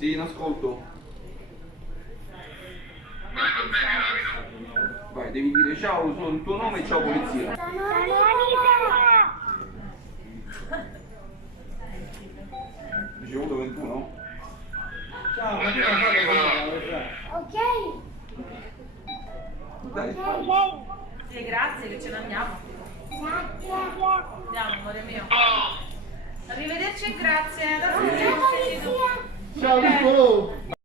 Sì, in ascolto. Vai, devi dire ciao, il tuo nome e ciao polizia. Sono Anita! Ricevuto 21? Ciao, ma che fate? Ok? Dai. Ok. Sì, grazie che ce ne andiamo. Grazie. Andiamo, amore mio. Arrivederci e grazie. Ciao polizia! Ciao Nicolò!